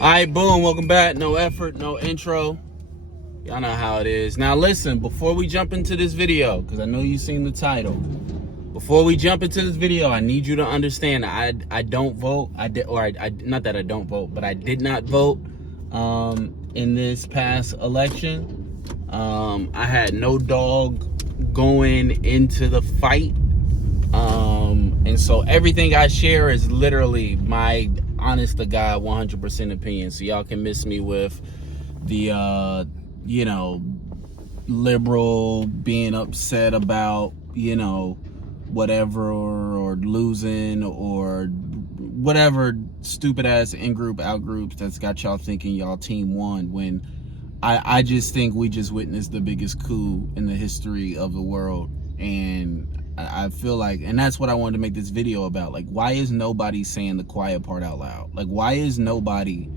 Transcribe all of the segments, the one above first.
All right, boom, welcome back. No effort, no intro. Y'all know how it is. Now listen, before we jump into this video, because I know you've seen the title. Before we jump into this video, I need you to understand I don't vote. Not that I don't vote, but I did not vote in this past election. I had no dog going into the fight. And so everything I share is literally my honest to God 100% opinion. So y'all can miss me with the liberal being upset about whatever or losing or whatever stupid ass in-group out groups that's got y'all thinking y'all team won, when I just think we just witnessed the biggest coup in the history of the world. And I feel like, and that's what I wanted to make this video about. Like, why is nobody saying the quiet part out loud? Like, why is nobody,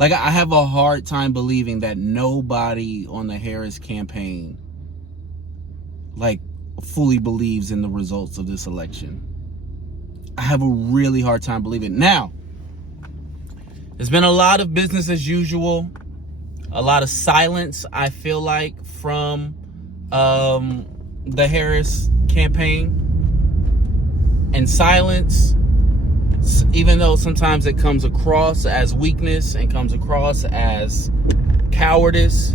like, I have a hard time believing that nobody on the Harris campaign, like, fully believes in the results of this election. I have a really hard time believing. Now, there's been a lot of business as usual, a lot of silence, I feel like, from the Harris campaign. And silence, even though sometimes it comes across as weakness and comes across as cowardice,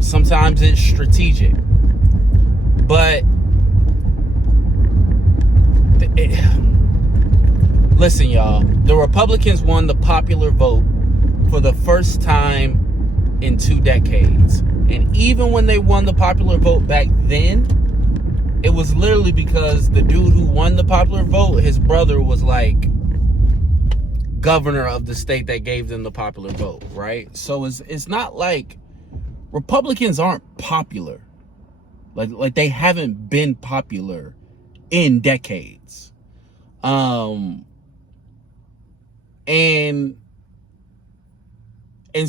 sometimes it's strategic. But listen, y'all, the Republicans won the popular vote for the first time in 2 decades. And even when they won the popular vote back then, it was literally because the dude who won the popular vote, his brother was like governor of the state that gave them the popular vote, right? So it's not like Republicans aren't popular. Like they haven't been popular in decades. And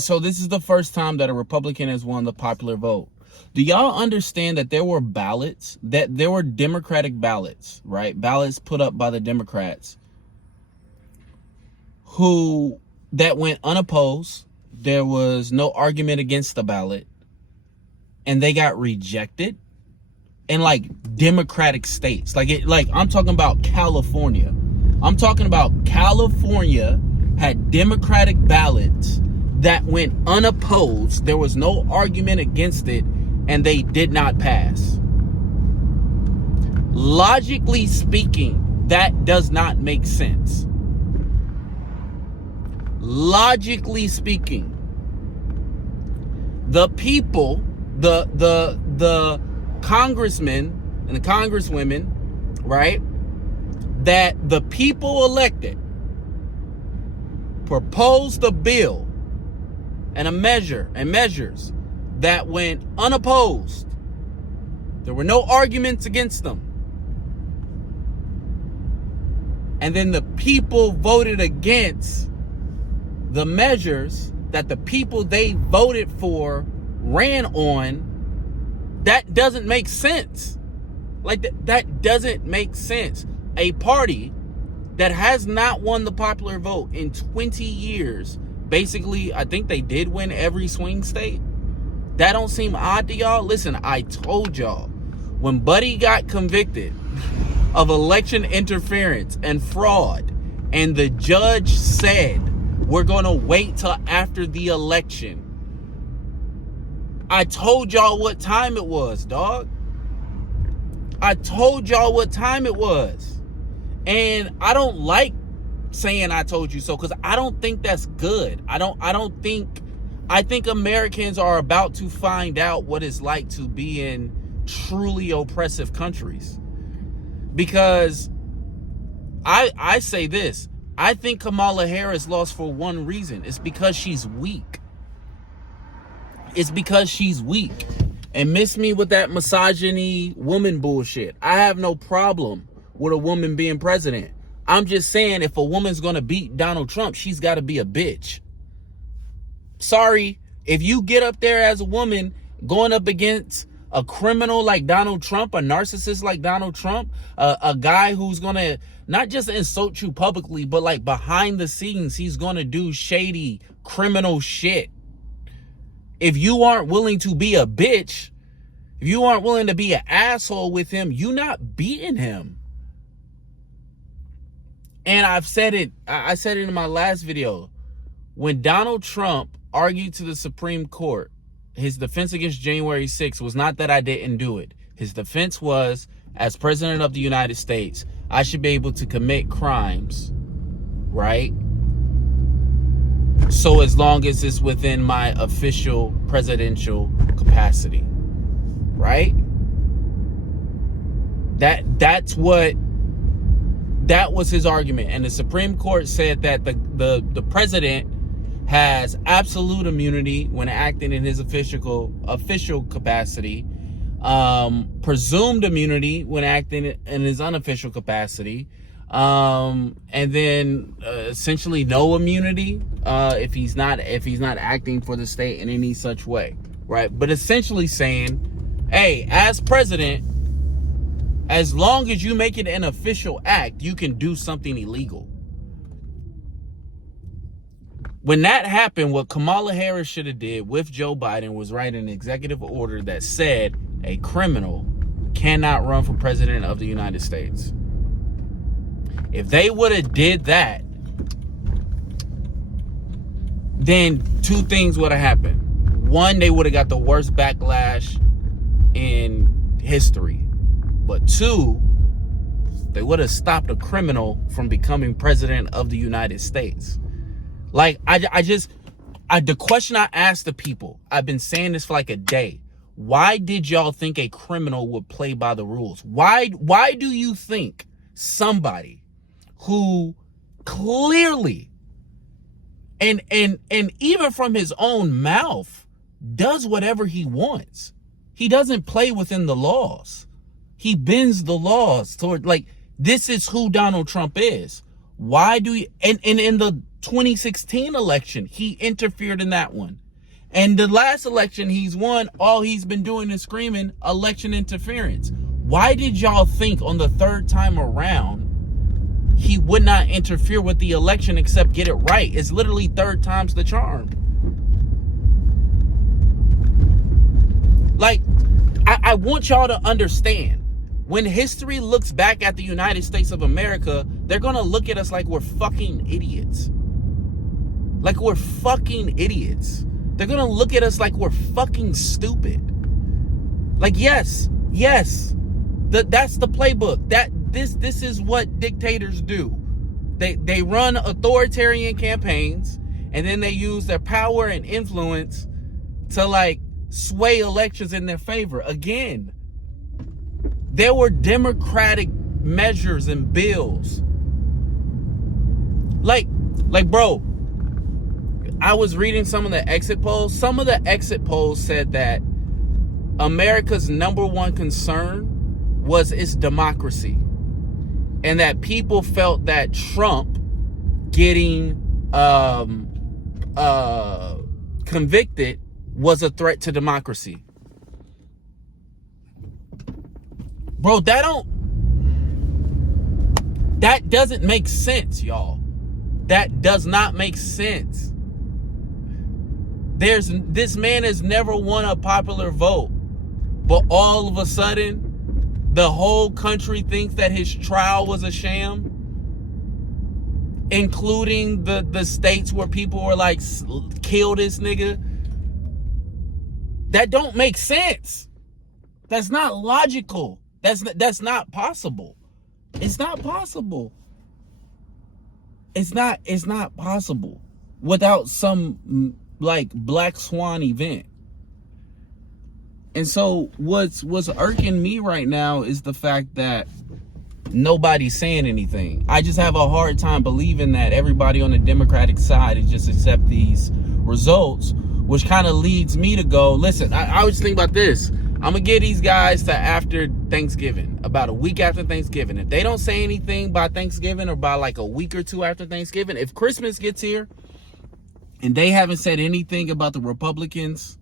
so this is the first time that a Republican has won the popular vote. Do y'all understand that there were ballots, that there were Democratic ballots, right? Ballots put up by the Democrats that went unopposed. There was no argument against the ballot, and they got rejected in like Democratic states. Like I'm talking about California. I'm talking about California had Democratic ballots that went unopposed. There was no argument against it, and they did not pass. Logically speaking, that does not make sense. Logically speaking, the people, the congressmen and the congresswomen, right, that the people elected proposed a bill and a measure and measures that went unopposed. There were no arguments against them. And then the people voted against the measures that the people they voted for ran on. That doesn't make sense. Like that doesn't make sense. A party that has not won the popular vote in 20 years, basically, I think they did win every swing state. That don't seem odd to y'all? Listen, I told y'all, when Buddy got convicted of election interference and fraud, and the judge said, we're going to wait till after the election, I told y'all what time it was, dog. I told y'all what time it was. And I don't like saying I told you so, because I don't think that's good. I think Americans are about to find out what it's like to be in truly oppressive countries. Because I say this, I think Kamala Harris lost for one reason. It's because she's weak. It's because she's weak. And miss me with that misogyny woman bullshit. I have no problem with a woman being president. I'm just saying, if a woman's gonna beat Donald Trump, she's gotta be a bitch. Sorry, if you get up there as a woman going up against A criminal like Donald Trump, a narcissist like Donald Trump, a guy who's gonna not just insult you publicly, but like behind the scenes, he's gonna do shady criminal shit. If you aren't willing to be a bitch, if you aren't willing to be an asshole with him, you're not beating him. And I've said it, I said it in my last video. When Donald Trump argued to the Supreme Court, his defense against January 6th was not that I didn't do it. His defense was, as president of the United States, I should be able to commit crimes, right? So as long as it's within my official presidential capacity, right? That was his argument. And the Supreme Court said that the president has absolute immunity when acting in his official capacity, presumed immunity when acting in his unofficial capacity, and then essentially no immunity if he's not acting for the state in any such way, right? But essentially saying, hey, as president, as long as you make it an official act, you can do something illegal. When that happened, what Kamala Harris should have did with Joe Biden was write an executive order that said a criminal cannot run for president of the United States. If they would have did that, then two things would have happened. One, they would have got the worst backlash in history. But two, they would have stopped a criminal from becoming president of the United States. Like, the question I asked the people, I've been saying this for like a day. Why did y'all think a criminal would play by the rules? Why do you think somebody who clearly, and even from his own mouth, does whatever he wants? He doesn't play within the laws. He bends the laws toward, like, this is who Donald Trump is. Why do you, and in the 2016 election, he interfered in that one. And the last election he's won, all he's been doing is screaming election interference. Why did y'all think on the third time around he would not interfere with the election except get it right? It's literally third time's the charm. Like, I want y'all to understand, when history looks back at the United States of America, they're gonna look at us like we're fucking idiots. Like we're fucking idiots. They're gonna look at us like we're fucking stupid. Like, yes, that's the playbook. This is what dictators do. They run authoritarian campaigns, and then they use their power and influence to like sway elections in their favor. Again, there were democratic measures and bills. Like, bro, I was reading some of the exit polls. Some of the exit polls said that America's number one concern was its democracy, and that people felt that Trump getting convicted was a threat to democracy. Bro, that doesn't make sense, y'all. That does not make sense. This man has never won a popular vote, but all of a sudden, the whole country thinks that his trial was a sham, including the states where people were like, kill this nigga. That don't make sense. That's not logical. That's not possible. It's not possible. It's not possible without some like black swan event. And so what's irking me right now is the fact that nobody's saying anything. I just have a hard time believing that everybody on the Democratic side is just accept these results, which kind of leads me to go, listen, I was thinking about this. I'm going to get these guys to after Thanksgiving, about a week after Thanksgiving. If they don't say anything by Thanksgiving or by like a week or two after Thanksgiving, if Christmas gets here and they haven't said anything about the Republicans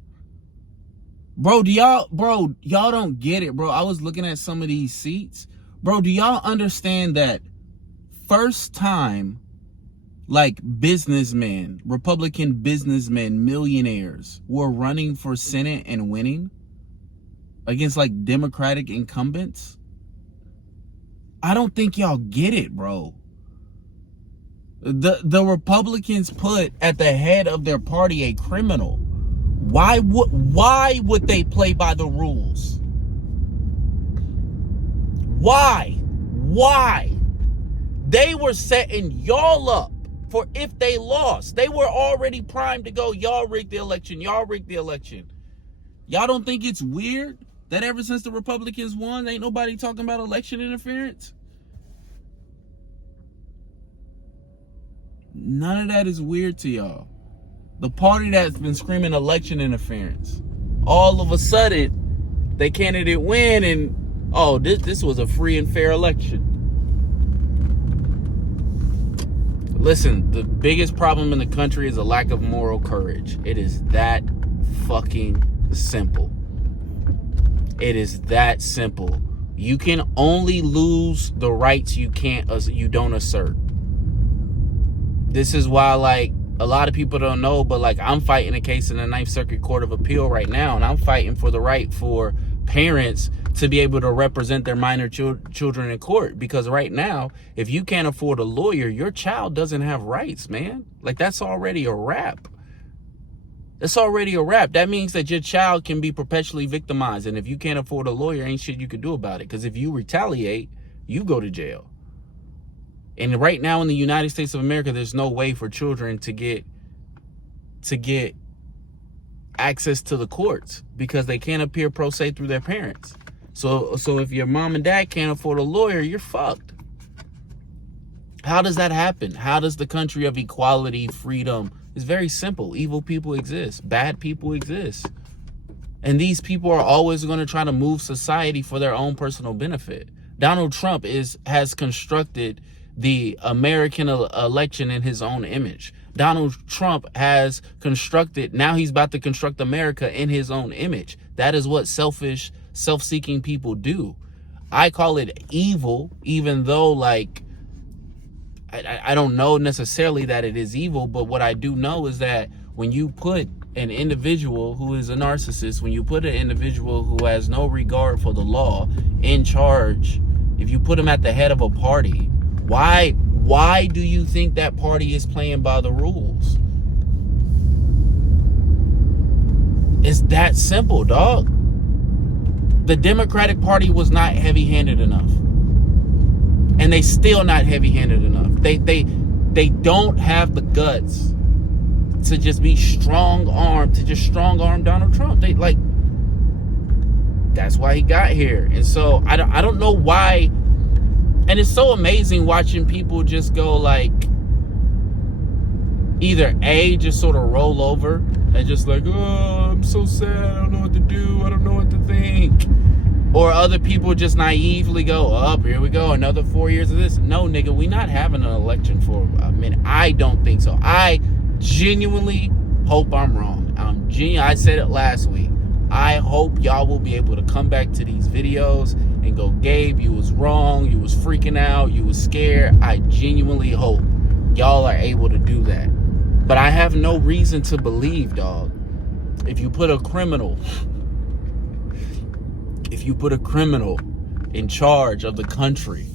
Bro, y'all don't get it, bro. I was looking at some of these seats. Bro, do y'all understand that first time, like, businessmen, Republican businessmen, millionaires were running for Senate and winning against, like, Democratic incumbents? I don't think y'all get it, bro. The Republicans put at the head of their party a criminal. Why would they play by the rules? Why? They were setting y'all up for if they lost. They were already primed to go, y'all rigged the election. Y'all don't think it's weird that ever since the Republicans won, ain't nobody talking about election interference? None of that is weird to y'all. The party that's been screaming election interference, all of a sudden, they candidate win and, oh, this was a free and fair election. Listen, the biggest problem in the country is a lack of moral courage. It is that fucking simple. It is that simple. You can only lose the rights you don't assert. This is why, like, a lot of people don't know, but, like, I'm fighting a case in the Ninth Circuit Court of Appeal right now, and I'm fighting for the right for parents to be able to represent their minor children in court. Because right now, if you can't afford a lawyer, your child doesn't have rights, man. Like, that's already a wrap. That's already a wrap. That means that your child can be perpetually victimized, and if you can't afford a lawyer, ain't shit you can do about it. Because if you retaliate, you go to jail. And right now in the United States of America, there's no way for children to get access to the courts because they can't appear pro se through their parents. So if your mom and dad can't afford a lawyer, you're fucked. How does that happen? How does the country of equality, freedom? It's very simple. Evil people exist. Bad people exist. And these people are always going to try to move society for their own personal benefit. Donald Trump has constructed the American election in his own image. Donald Trump has constructed, now he's about to construct America in his own image. That is what selfish, self-seeking people do. I call it evil, even though, like, I don't know necessarily that it is evil, but what I do know is that when you put an individual who is a narcissist, when you put an individual who has no regard for the law in charge, if you put him at the head of a party, why do you think that party is playing by the rules? It's that simple, dog. The Democratic Party was not heavy-handed enough. And they still not heavy-handed enough. They don't have the guts to just be strong-armed, to just strong-arm Donald Trump. They, like, that's why he got here. And so I don't know why. And it's so amazing watching people just go, like, either A, just sort of roll over and just like, oh, I'm so sad, I don't know what to do, I don't know what to think. Or other people just naively go, here we go, another 4 years of this. No, nigga, we not having an election for a minute. I don't think so. I genuinely hope I'm wrong. I said it last week. I hope y'all will be able to come back to these videos and go, Gabe, you was wrong, you was freaking out, you was scared. I genuinely hope y'all are able to do that. But I have no reason to believe, dog, if you put a criminal in charge of the country,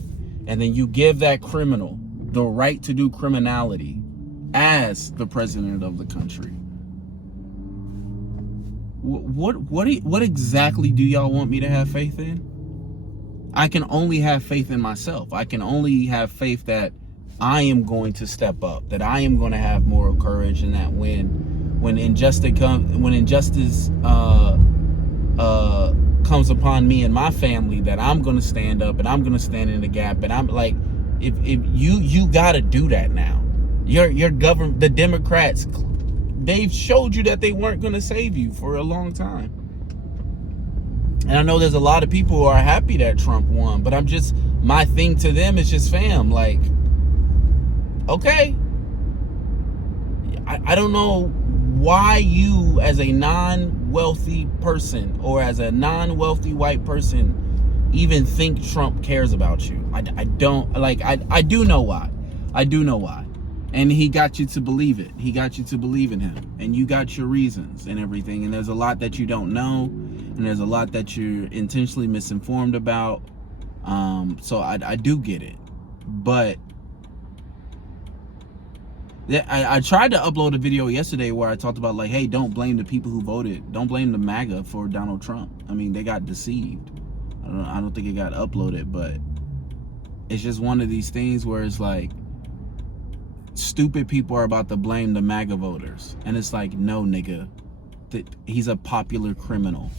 and then you give that criminal the right to do criminality as the president of the country, what exactly do y'all want me to have faith in? I can only have faith in myself. I can only have faith that I am going to step up, that I am going to have moral courage, and that when injustice comes upon me and my family, that I'm going to stand up and I'm going to stand in the gap. And I'm like, if you got to do that now. Your government, the Democrats, they've showed you that they weren't going to save you for a long time. And I know there's a lot of people who are happy that Trump won, but my thing to them is just, fam, like, okay, I don't know why you, as a non wealthy person or as a non-wealthy white person even think Trump cares about you. I don't, like, I do know why. I do know why. And he got you to believe it. He got you to believe in him. And you got your reasons and everything. And there's a lot that you don't know. And there's a lot that you're intentionally misinformed about. So I do get it. But yeah, I tried to upload a video yesterday where I talked about, like, hey, don't blame the people who voted. Don't blame the MAGA for Donald Trump. I mean, they got deceived. I don't think it got uploaded, but it's just one of these things where it's like stupid people are about to blame the MAGA voters. And it's like, no, nigga, he's a popular criminal.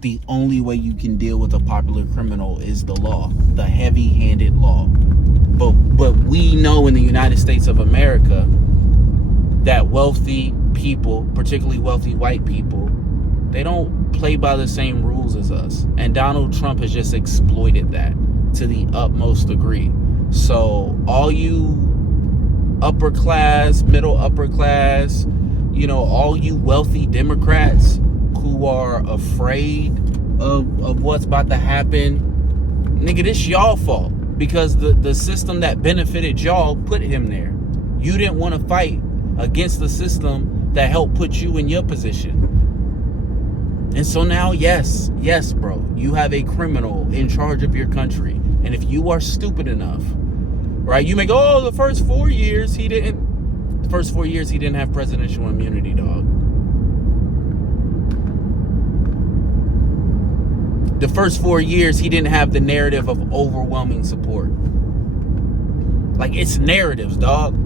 The only way you can deal with a popular criminal is the law, the heavy-handed law. But we know in the United States of America that wealthy people, particularly wealthy white people, they don't play by the same rules as us. And Donald Trump has just exploited that to the utmost degree. So all you upper class, middle upper class, you know, all you wealthy Democrats who are afraid of what's about to happen, nigga, this y'all fault. Because the system that benefited y'all put him there. You didn't want to fight against the system that helped put you in your position. And so now, yes, bro, you have a criminal in charge of your country. And if you are stupid enough, right, you may go, oh, the first 4 years he didn't have presidential immunity, dog. The first 4 years he didn't have the narrative of overwhelming support. Like, it's narratives, dog.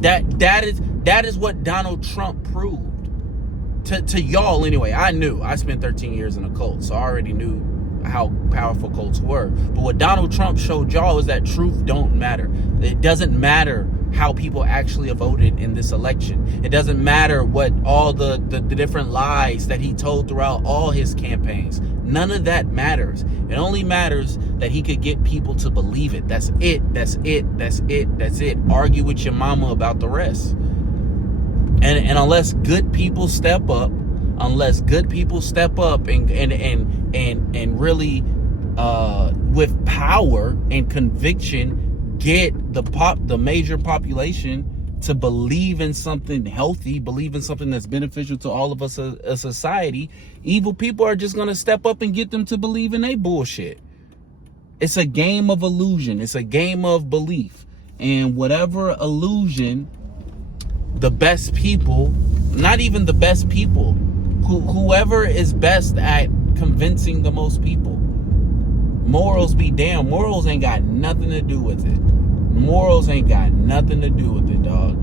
That is what Donald Trump proved. To y'all anyway. I spent 13 years in a cult, so I already knew how powerful cults were. But what Donald Trump showed y'all is that truth don't matter. It doesn't matter how people actually voted in this election. It doesn't matter what all the different lies that he told throughout all his campaigns. None of that matters. It only matters that he could get people to believe it. That's it. Argue with your mama about the rest. And unless good people step up, and really with power and conviction get the major population to believe in something healthy, believe in something that's beneficial to all of us as a society, evil people are just going to step up and get them to believe in their bullshit. It's a game of illusion. It's a game of belief. And whatever illusion the best people, not even the best people, whoever is best at convincing the most people, morals be damned. Morals ain't got nothing to do with it. Morals ain't got nothing to do with it, dog.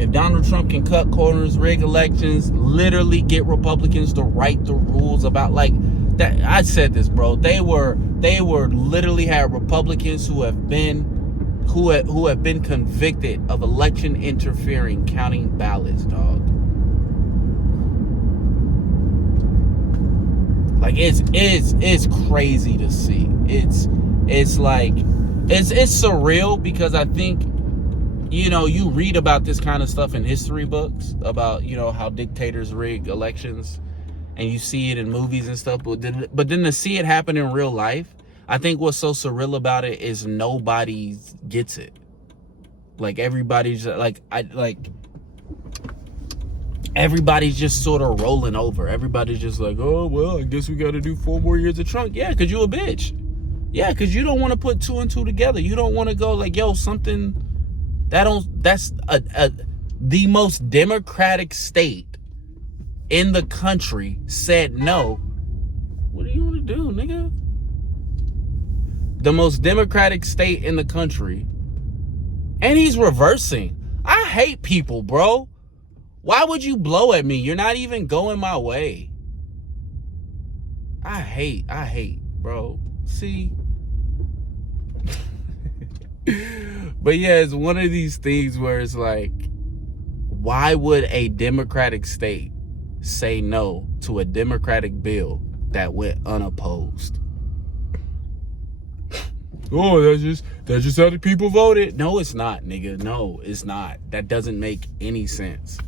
If Donald Trump can cut corners, rig elections, literally get Republicans to write the rules about, like that, I said this, bro. They were literally had Republicans who have been convicted of election interfering, counting ballots, dog. Like, it's crazy to see. It's surreal, because I think, you know, you read about this kind of stuff in history books about, you know, how dictators rig elections, and you see it in movies and stuff, but then to see it happen in real life, I think what's so surreal about it is nobody gets it. Like, everybody's everybody's just sort of rolling over. Everybody's just like, oh, well, I guess we got to do 4 more years of Trump. Yeah, because you a bitch. Yeah, because you don't want to put 2 and 2 together. You don't want to go like, yo, something that's the most democratic state in the country said no. What do you want to do, nigga? The most democratic state in the country, and he's reversing. I hate people, bro. Why would you blow at me? You're not even going my way. I hate, bro. See? But yeah, it's one of these things where it's like, why would a democratic state say no to a democratic bill that went unopposed? Oh, that's just how the people voted. No, it's not, nigga. No, it's not. That doesn't make any sense.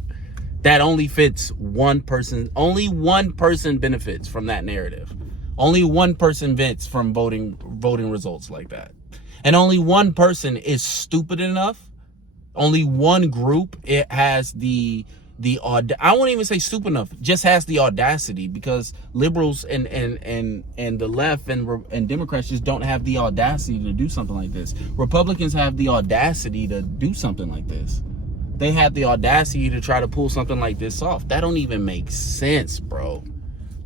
That only fits one person. Only one person benefits from that narrative. Only one person benefits from voting results like that. And only one person is stupid enough. Only one group it has the I won't even say stupid enough, just has the audacity, because liberals and the left and Democrats just don't have the audacity to do something like this. Republicans have the audacity to do something like this. They have the audacity to try to pull something like this off. That don't even make sense, bro.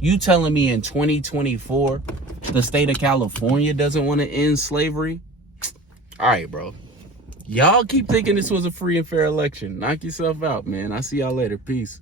You telling me in 2024 the state of California doesn't want to end slavery? All right, bro. Y'all keep thinking this was a free and fair election. Knock yourself out, man. I'll see y'all later. Peace.